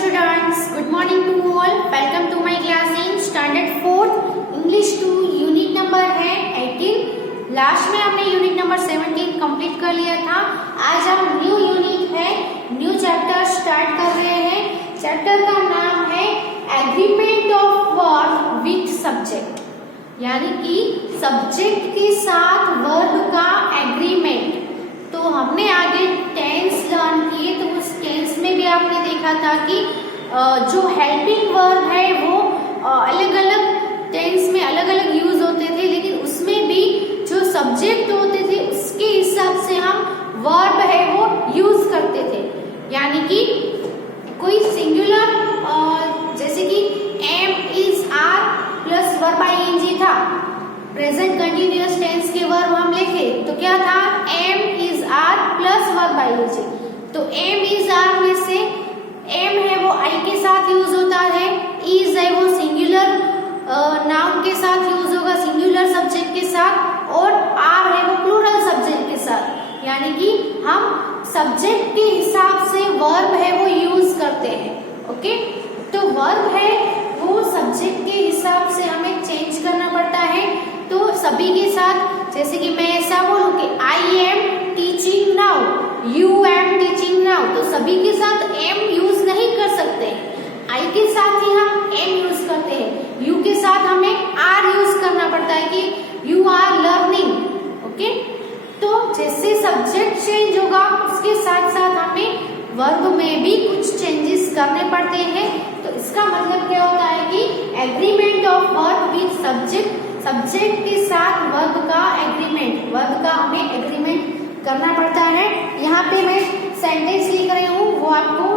students, good morning to all. Welcome to my class in standard 4th English 2 unit number है 18। Last में हमने unit number 17 complete कर लिया था। आज हम न्यू यूनिट है, न्यू चैप्टर स्टार्ट कर रहे हैं। चैप्टर का नाम है agreement of verb with subject, यानी कि सब्जेक्ट के साथ वर्ब का एग्रीमेंट। तो हमने आगे टेंस लर्न किए, तो उस टेंस में भी आपने देखा था कि जो हेल्पिंग वर्ब है वो अलग अलग टेंस में अलग अलग यूज होते थे, लेकिन उसमें भी जो सब्जेक्ट होते थे उसके हिसाब से हम वर्ब है वो यूज करते थे। यानी कि कोई सिंगुलर जैसे कि am is are plus verb I N G था, प्रेजेंट कंटिन्यूअस टेंस के वर्ब हम लिखे तो क्या था, am is are plus verb I N G. तो एम इज आर में से एम है वो आई के साथ यूज होता है, इज है वो सिंगुलर नाउन के साथ यूज होगा, सिंगुलर सब्जेक्ट के साथ, और आर है वो प्लूरल सब्जेक्ट के साथ। यानी कि हम सब्जेक्ट के हिसाब से वर्ब है वो यूज करते हैं। ओके, तो वर्ब है वो सब्जेक्ट के हिसाब से हमें चेंज करना पड़ता है। तो सभी के साथ, जैसे कि मैं ऐसा बोलूं कि I am teaching now, you am teaching now, तो सभी के साथ एम यूज नहीं कर सकते। आई के साथ ही हम एम यूज करते हैं, यू के साथ हमें आर यूज करना पड़ता है कि यू आर लर्निंग। ओके, तो जैसे सब्जेक्ट चेंज होगा उसके साथ साथ हमें वर्ब में भी कुछ चेंजेस करने पड़ते हैं। तो इसका मतलब क्या होता है कि agreement of verb with subject, subject के साथ वर्ब का एग्रीमेंट, वर्ब का हमें एग्रीमेंट करना पड़ता है। यहाँ पे मैं सेंटेंस लिख रही हूँ, वो आपको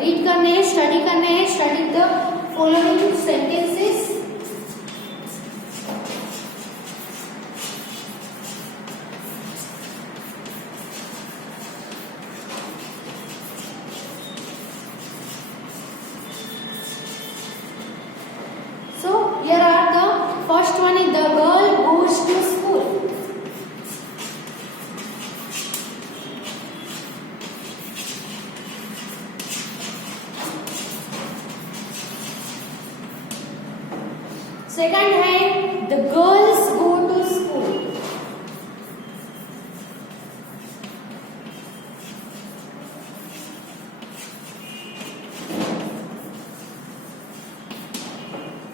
रीड करने हैं, स्टडी करने हैं। Study the following sentences. So here are the first one is the girl goes to school. Second है the girls go to school.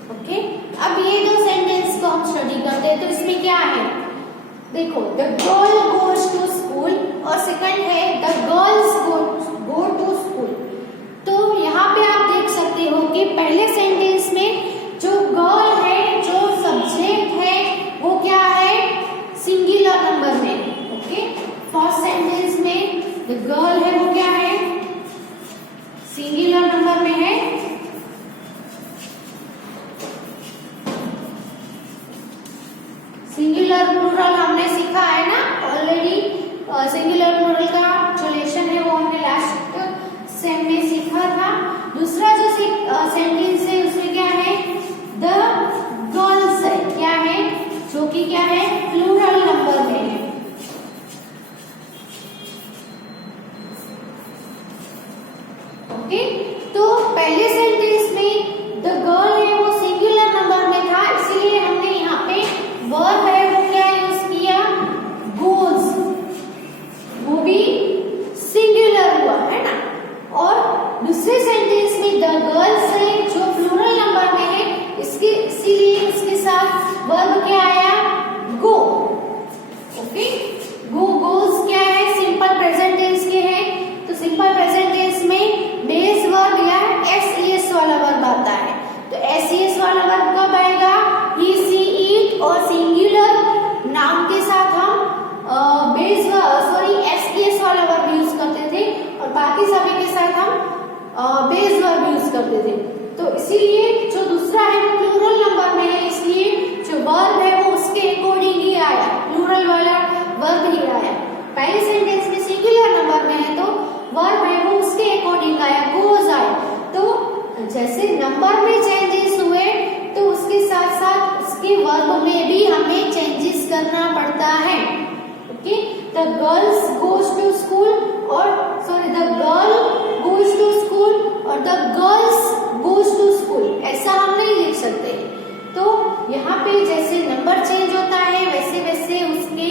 Okay, अब ये दो सेंटेंस को हम स्टडी करते हैं। तो इसमें क्या है, देखो the girl goes to school और सेकंड है the girls go to school. तो यहाँ पे आप देख सकते हो कि पहले सेंटेंस में जो गर्ल है, जो सब्जेक्ट है वो क्या है, सिंगुलर नंबर में। ओके, फर्स्ट सेंटेंस में द गर्ल है वो क्या है, सिंगुलर नंबर में है। सिंगुलर प्लूरल हमने सीखा है ना ऑलरेडी, सिंगुलर प्लूरल का जो लेसन है वो हमने लास्ट सेम में सीखा था। दूसरा जो सेंटेंस है उसमें क्या है, द गर्ल्स है, क्या है, जो कि क्या है, प्लूरल नंबर में है। ओके, तो पहले सेंटेंस में द गर्ल है वो सिंगुलर नंबर में था, इसीलिए हमने यहाँ पे वर्ब है वो क्या यूज किया, गोज, वो भी सिंगुलर हुआ है ना। और दूसरे सेंटेंस में द गर्ल्स है जो प्लूरल नंबर में है, इसके इसीलिए उसके साथ वर्ब क्या आया, गो। ओके, गो, गोज क्या है, सिंपल प्रेजेंट टेंस के हैं। तो सिंपल प्रेजेंट टेंस में बेस वर्ब या एस वाला वर्ब आता है। तो एस वाला वर्ब कब आएगा, ही सी इट, और सिंगुलर नाउन के साथ हम बेस एस वाला वर्ब यूज करते थे, और बाकी सभी के साथ हम बेस वर्ब यूज करते थे। तो इसीलिए जो दूसरा है वो प्लूरल नंबर में है, इसलिए जो वर्ब है वो उसके अकॉर्डिंग ही आया, प्लूरल वाला वर्ब ही आया। पहले सेंटेंस में सिंगुलर नंबर में है तो वर्ब है वो उसके अकॉर्डिंग आया, गोज आया। तो जैसे नंबर में चेंजेस हुए तो उसके साथ साथ उसके वर्ब में भी हमें चेंजेस करना पड़ता है। Okay, the girls goes to school, और sorry the girl goes to school, और और the girls goes to school, ऐसा हम नहीं लिख सकते। तो यहाँ पे जैसे नंबर चेंज होता है वैसे वैसे उसके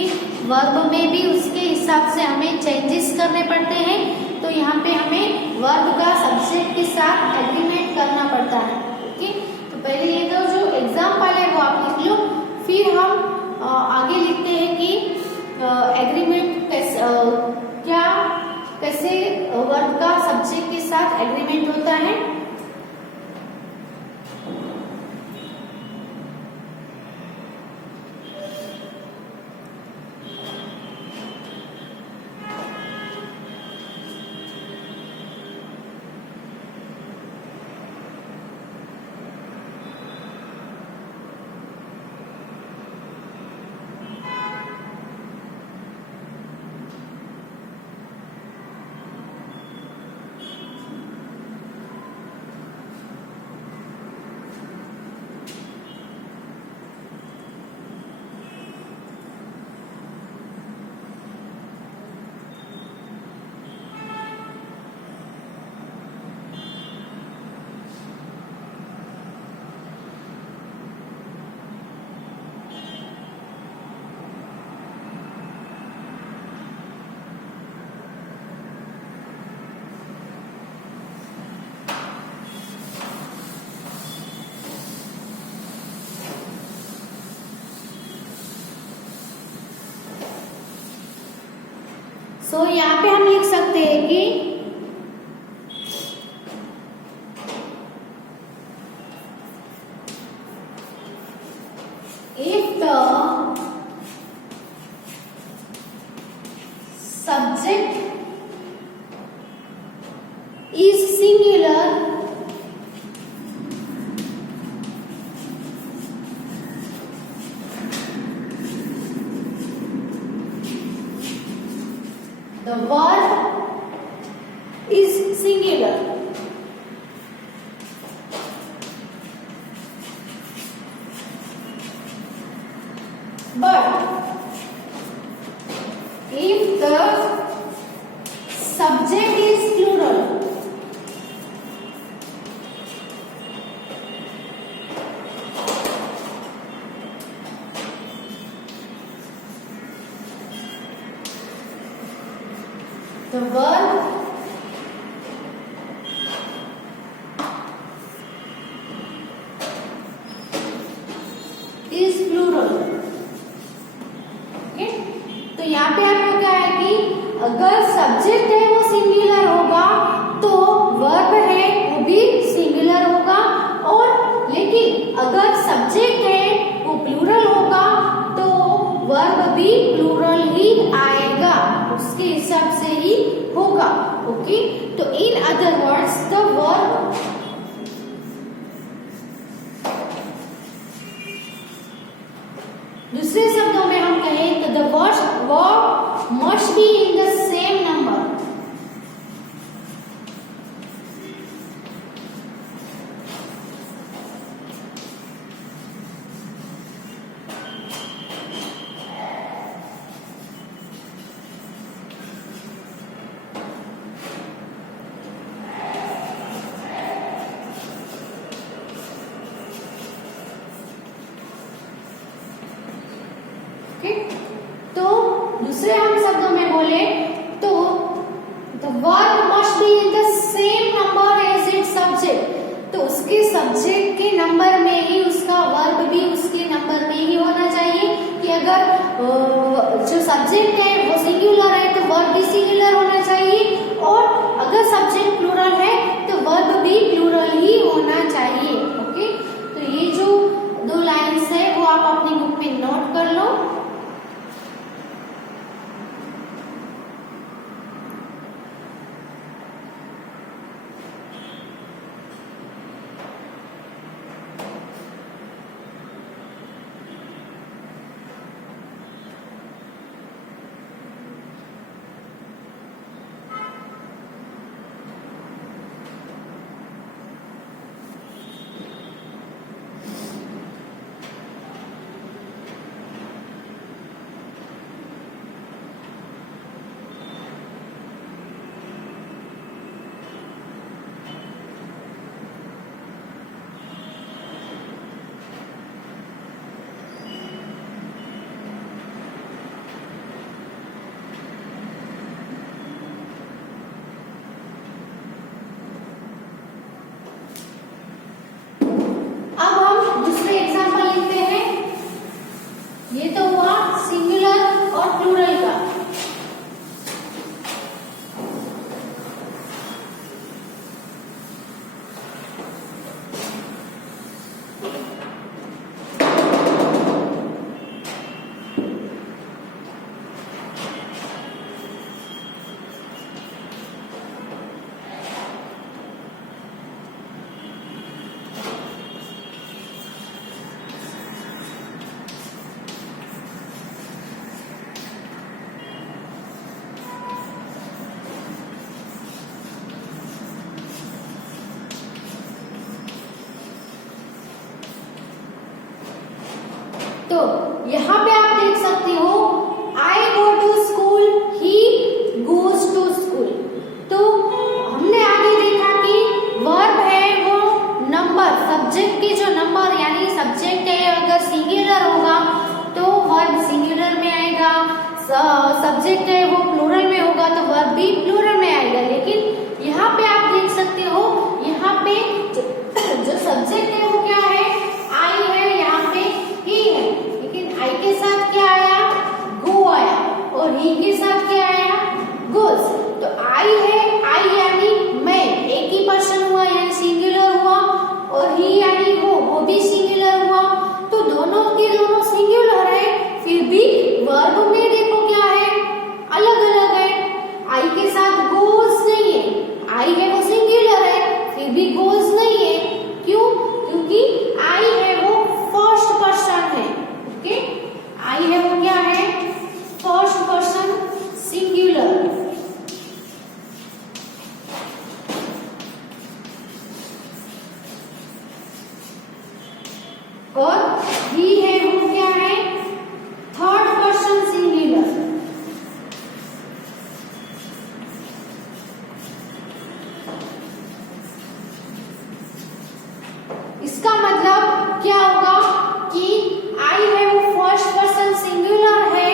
वर्ब में भी उसके हिसाब से हमें चेंजेस करने पड़ते हैं। तो यहाँ पे हमें वर्ब का सब्जेक्ट के साथ एग्रीमेंट करना पड़ता है। ओके, तो पहले ये तो जो एग्जाम्पल है वो आप लिख लो, फिर हम आगे लिखते हैं कि एग्रीमेंट कैसे वर्ब का सब्जेक्ट के साथ एग्रीमेंट होता है। सो यहाँ पे हम लिख सकते हैं कि if the subject is singular, the verb is singular. But if the subject is plural, the verb is plural. Okay, तो यहाँ पे आपको क्या है कि अगर सब्जेक्ट है वो सिंगुलर होगा तो वर्ब है वो भी सिंगुलर होगा, और लेकिन अगर सब्जेक्ट है वो प्लूरल होगा तो वर्ब भी प्लूरल ही आएगा, उसके हिसाब से ही होगा। ओके, तो in other words the verb दूसरे शब्दों में हम कहें तो the verb must be in the same number. तो दूसरे हम शब्दों में बोले तो the verb must be in the same number as its subject, तो उसके सब्जेक्ट के नंबर में ही उसका वर्ब भी उसके नंबर में ही होना चाहिए। कि अगर जो सब्जेक्ट है वो सिंगुलर है तो वर्ब भी सिंगुलर होना चाहिए, और अगर सब्जेक्ट प्लूरल है तो वर्ब भी प्लूरल ही होना चाहिए। ओके, तो ये जो दो लाइन्स है वो आप अपनी बुक में नोट कर लो। सिंगुलर और प्लूरल का। तो यहाँ पे आप देख सकते हो I go to school, he goes to school। तो हमने आगे देखा कि वर्ब है वो नंबर, सब्जेक्ट के जो नंबर यानी सब्जेक्ट है अगर सिंगुलर होगा तो वर्ब सिंगुलर में आएगा, सब्जेक्ट है वो प्लूरल में होगा तो वर्ब भी प्लूरल में आएगा। लेकिन यहाँ पे आप देख सकते हो यहाँ पे जो सब्जेक्ट है वो क्या है, I है, यहाँ पे he है, लेकिन I के साथ क्या आया, go आया, और he के साथ क्या आया, goes। तो I है, I यानी मैं, एक ही पर्सन हुआ यानी सिंगुलर हुआ, और he यानी वो भी सिंगुलर हुआ। तो दोनों के दोनों सिंगुलर है, फिर भी वर्ब में देखो क्या है, अलग अलग है। I के साथ goes नहीं है, I है वो सिंगुलर है, फिर भी goes नहीं है। क्यों? क्योंकि I है वो फर्स्ट पर्सन है। ओके, I है वो क्या है, फर्स्ट पर्सन सिंगुलर। और he है वो क्या है, थर्ड पर्सन सिंगुलर। इसका मतलब क्या होगा कि I है वो फर्स्ट पर्सन सिंगुलर है,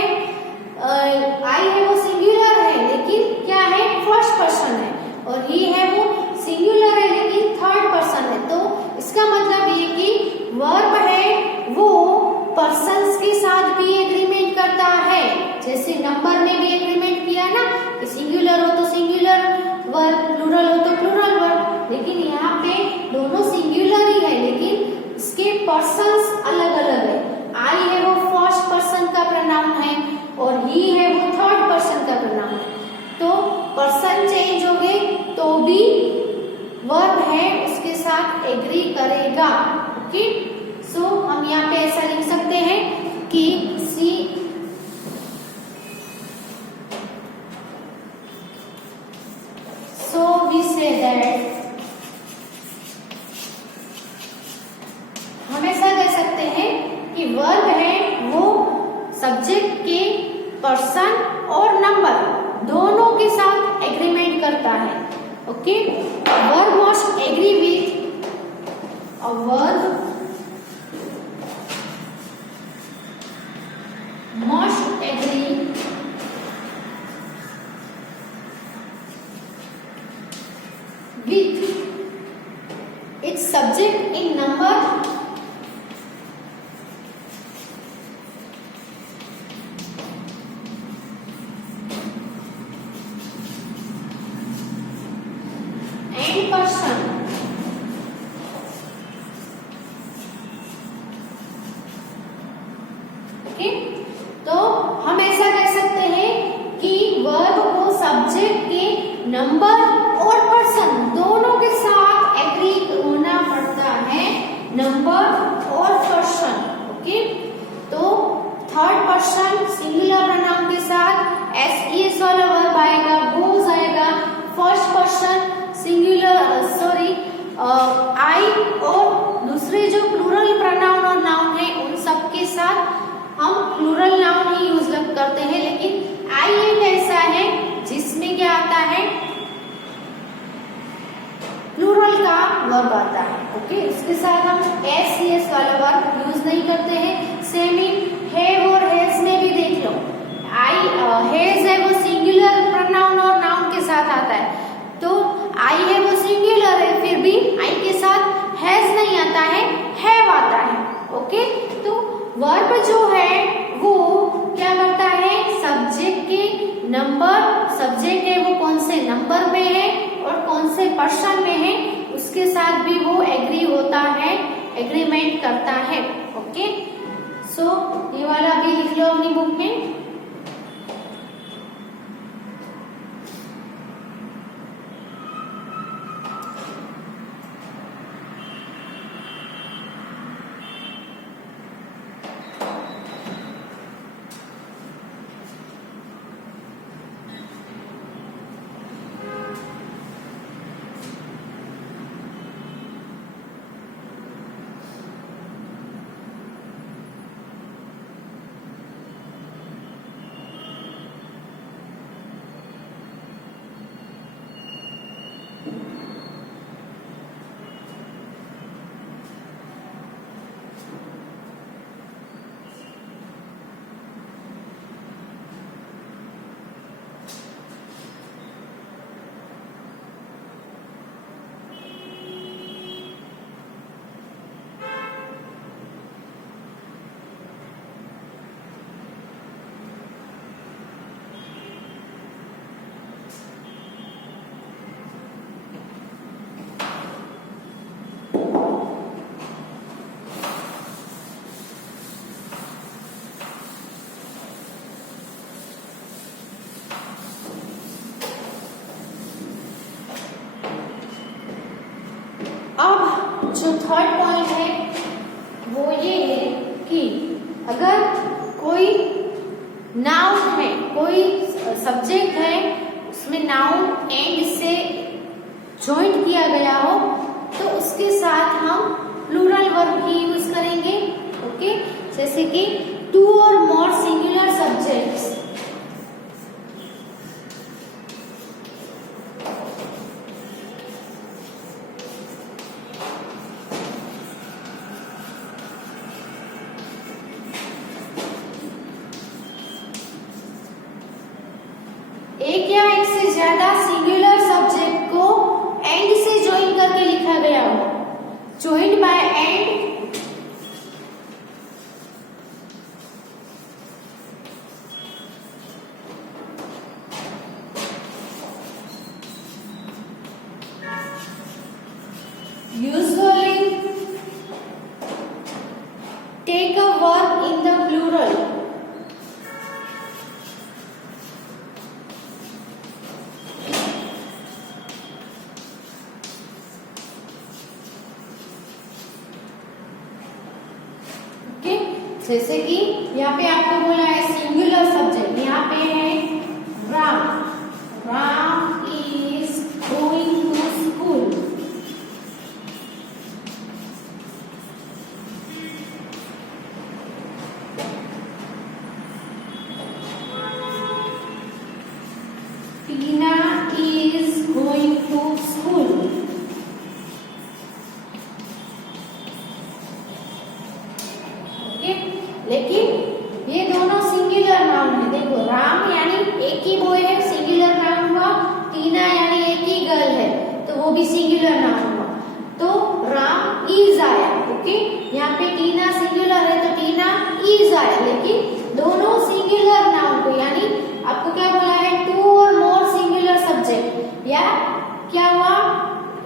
I है वो सिंगुलर है लेकिन क्या है, फर्स्ट पर्सन है, और he है वो सिंगुलर है लेकिन थर्ड पर्सन है। तो इसका मतलब ये कि वर्ब है वो पर्सन्स के साथ भी एग्रीमेंट करता है, जैसे नंबर में भी एग्रीमेंट किया ना कि सिंगुलर हो तो सिंगुलर वर्ब, प्लूरल हो तो प्लूरल वर्ब। लेकिन यहाँ पे दोनों सिंगुलर ही है लेकिन इसके पर्सन्स अलग अलग है। I है वो फर्स्ट पर्सन का प्रोनाउन है और he है वो थर्ड पर्सन का प्रोनाउन है। तो पर्सन चेंज हो गए तो भी वर्ब है उसके साथ एग्री करेगा। ओके, सो हम यहाँ पे ऐसा लिख सकते हैं कि so we say that, हम ऐसा कह सकते हैं कि वर्ब है वो सब्जेक्ट के पर्सन और नंबर दोनों के साथ एग्रीमेंट करता है। Okay, verb must agree with a verb must agree with its subject in number and person। Okay, तो हम ऐसा कह सकते हैं कि वर्ब को सब्जेक्ट के नंबर और पर्सन दोनों के साथ एग्री होना पड़ता है, नंबर और पर्सन। ओके, तो थर्ड पर्सन सिंगुलर प्रोनाउन के साथ एस वाला वर्ब आएगा, गोज आएगा, फर्स्ट पर्सन सिंगुलर आई, और दूसरे जो प्लूरल प्रोनाउन और नाउन है उन सब के साथ हम प्लूरल नाउन ही यूज करते हैं। लेकिन आई एंड ऐसा है जिसमें क्या आता है, प्लूरल का वर्ब आता है। ओके, इसके साथ हम एस वाला वर्ब यूज नहीं करते हैं। सेम ही हैव और हैज में भी देख लो, हैज है वो सिंगुलर प्रोनाउन और नाउन के साथ आता है, तो आई है वो सिंगुलर है फिर भी आई के साथ हैज नहीं आता है, हैव आता है। ओके, तो वर्ब जो है वो क्या करता है, सब्जेक्ट के नंबर, सब्जेक्ट है वो कौन से नंबर में है और कौन से पर्सन में है, उसके साथ भी वो एग्री होता है, एग्रीमेंट करता है। ओके, सो ये वाला भी लिख लो अपनी बुक में। अब जो थर्ड पॉइंट है वो ये है कि अगर कोई नाउन है, कोई सब्जेक्ट है, उसमें नाउन एंड से जॉइंट किया गया हो तो उसके साथ हम प्लूरल वर्ब ही यूज करेंगे। ओके, जैसे कि टू और मोर सिंगुलर सब्जेक्ट्स, एक या एक से ज्यादा सिंगुलर सब्जेक्ट को एंड से ज्वाइन करके लिखा गया हो, joined bye and, usually take a verb in the plural. Okay, जैसे कि यहाँ पे आपको बोला है सिंगुलर सब्जेक्ट, यहाँ पे है Ram, Ram is going to school. Tina is going to school. लेकिन ये दोनों सिंगुलर नाउन है। देखो, राम यानी एक ही बॉय है, सिंगुलर नाउन हुआ। टीना यानी एक ही गर्ल है, तो वो भी सिंगुलर नाउन हुआ। तो राम इज आया। ओके, यहाँ पे टीना सिंगुलर है तो टीना इज आया, लेकिन दोनों सिंगुलर नाउन को, यानी आपको क्या बोला है, टू और मोर सिंगुलर सब्जेक्ट, या क्या हुआ,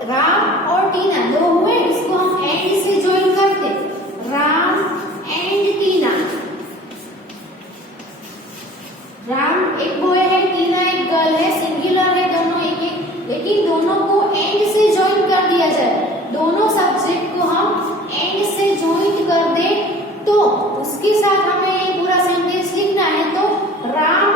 राम और टीना दो हुए, इसको हम एंड से ज्वाइन करते, राम एंड टीना। राम एक बॉय है, टीना एक गर्ल है, सिंगुलर है दोनों एक एक, लेकिन दोनों को एंड से ज्वाइन कर दिया जाए, दोनों सब्जेक्ट को हम एंड से ज्वाइन कर दे तो उसके साथ हमें एक पूरा सेंटेंस लिखना है। तो राम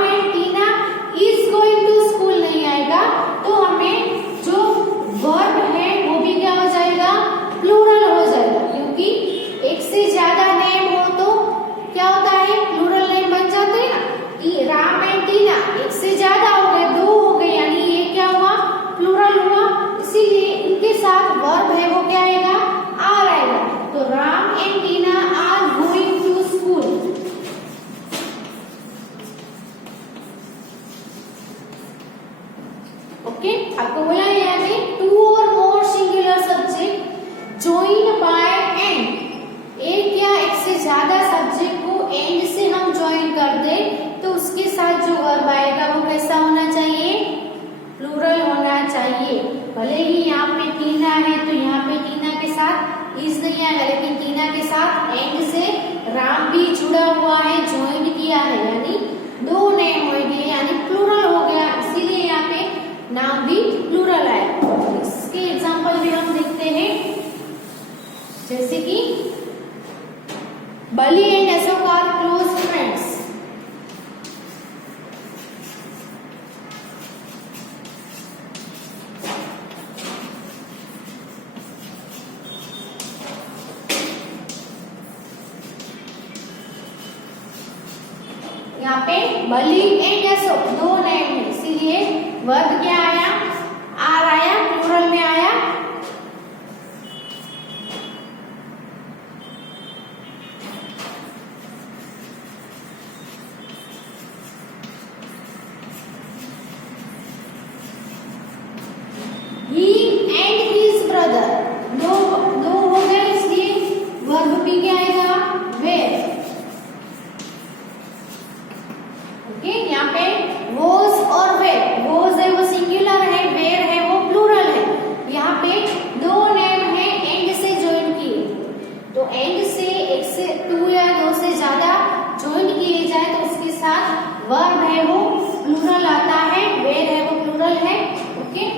भले ही यहाँ पे टीना है तो यहाँ पे टीना के साथ इज नहीं आएगा, लेकिन टीना के साथ एंड से राम भी जुड़ा हुआ है, ज्वाइन किया है, यानी दो नेम हो गए, यानी प्लूरल हो गया, इसीलिए यहाँ पे नाम भी प्लूरल है। इसके एग्जांपल भी हम देखते हैं, जैसे कि Bali and Ashok are close friends. यहाँ पे बली एंड अशोक दो नेम है, इसीलिए वर्ब क्या आया, आर आया, प्लूरल में आया। ही एंड हिज ब्रदर दो हो गए, इसलिए वर्ब भी क्या आएगा, वेयर। ओके, यहाँ पे वॉज और वेयर, वॉज है वो सिंगुलर है, वेयर है वो प्लूरल है। यहाँ पे दो नेम है एंड से ज्वाइन किए, तो एंड से एक से टू या दो से ज्यादा ज्वाइन किए जाए तो उसके साथ वर्ब है वो प्लूरल आता है, वेयर है वो प्लूरल है। ओके,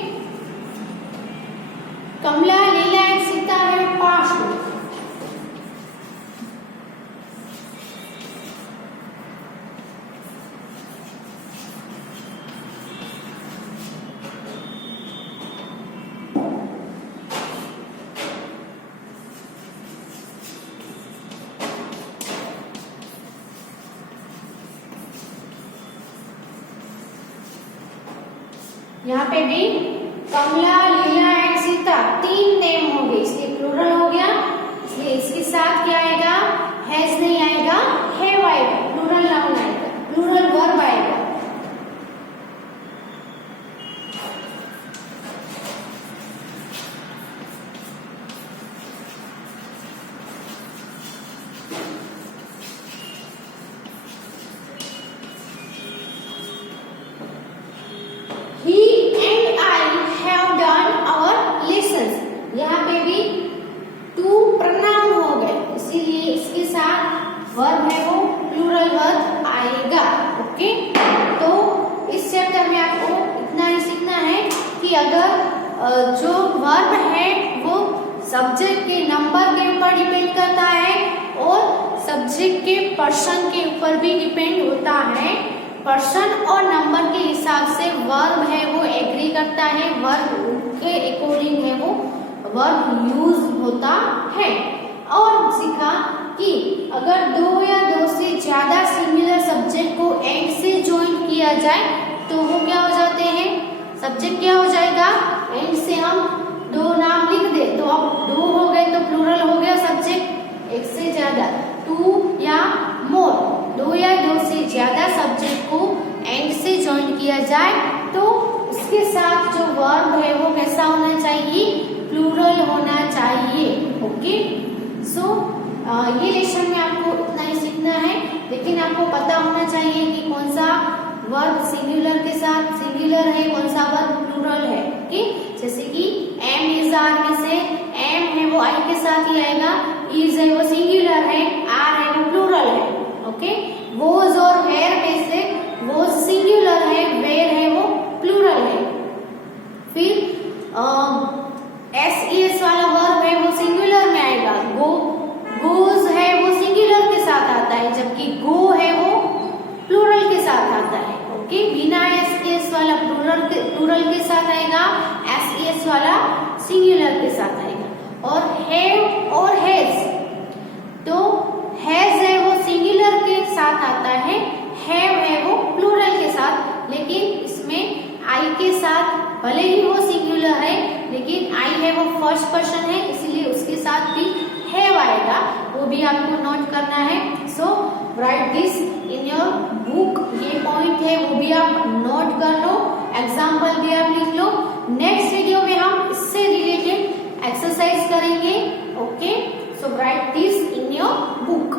कमला, लीला एंड सीता है पास्ट। यहाँ पे भी कमला, लीला एंड सीता तीन नेम हो गए, इसलिए प्लूरल हो गया, इसलिए इसके साथ क्या आएगा, हैज नहीं आएगा, हैव आएगा, प्लूरल नाउन आएगा, प्लूरल वर्ब आएगा। यहाँ पे भी टू प्रनाउन हो गए, इसीलिए इसके साथ वर्ब है वो प्लूरल वर्ब आएगा। ओके, तो इस चैप्टर में आपको इतना ही सीखना है कि अगर जो वर्ब है वो सब्जेक्ट के नंबर के ऊपर डिपेंड करता है और सब्जेक्ट के पर्सन के ऊपर भी डिपेंड होता है। पर्सन और नंबर के हिसाब से वर्ब है वो एग्री करता है, वर्ब के अकॉर्डिंग है वो वर्ब यूज होता है। और सीखा कि अगर दो या दो से ज्यादा सिमिलर सब्जेक्ट को एंड से ज्वाइन किया जाए तो वो क्या हो जाते हैं, सब्जेक्ट क्या हो जाएगा, एंड से हम दो नाम लिख दे तो अब दो हो गए तो प्लूरल हो गया सब्जेक्ट, एक से ज्यादा, टू या मोर, दो या दो से ज्यादा सब्जेक्ट को एंड से ज्वाइन किया जाए तो उसके साथ जो वर्ब है वो कैसा होना चाहिए, प्लूरल होना चाहिए। ओके, सो ये लेसन में आपको इतना ही सीखना है, लेकिन आपको पता होना चाहिए कि कौन सा वर्ब सिंगुलर के साथ सिंगुलर है, कौन सा वर्ब प्लूरल है। ओके, जैसे कि एम इज आर में से एम है वो आई के साथ ही आएगा, इज है वो सिंगुलर है, आर है वो प्लूरल है। ओके, वोज और वेयर में से वो सिंगुलर है, वेयर है वो प्लूरल है। फिर एस वाला वर्ब है वो सिंगुलर में आएगा, गोज है वो सिंगुलर के साथ आता है, जबकि गो है वो प्लूरल के साथ आता है। ओके, बिना एस वाला प्लूरल के साथ आएगा, एस वाला सिंगुलर के साथ आएगा। और हैव और हैज, तो हैज है वो सिंगुलर के साथ आता है, हैव है वो प्लूरल के साथ, लेकिन इसमें आई के साथ भले ही वो सिंगुलर है लेकिन आई है वो फर्स्ट पर्सन है, इसीलिए उसके साथ भी हैव आएगा, वो भी आपको नोट करना है। So write this in your book, ये पॉइंट है वो भी आप नोट कर लो, एग्जाम्पल भी आप लिख लो। नेक्स्ट वीडियो में हम इससे रिलेटेड एक्सरसाइज करेंगे। Okay, so write this in your book.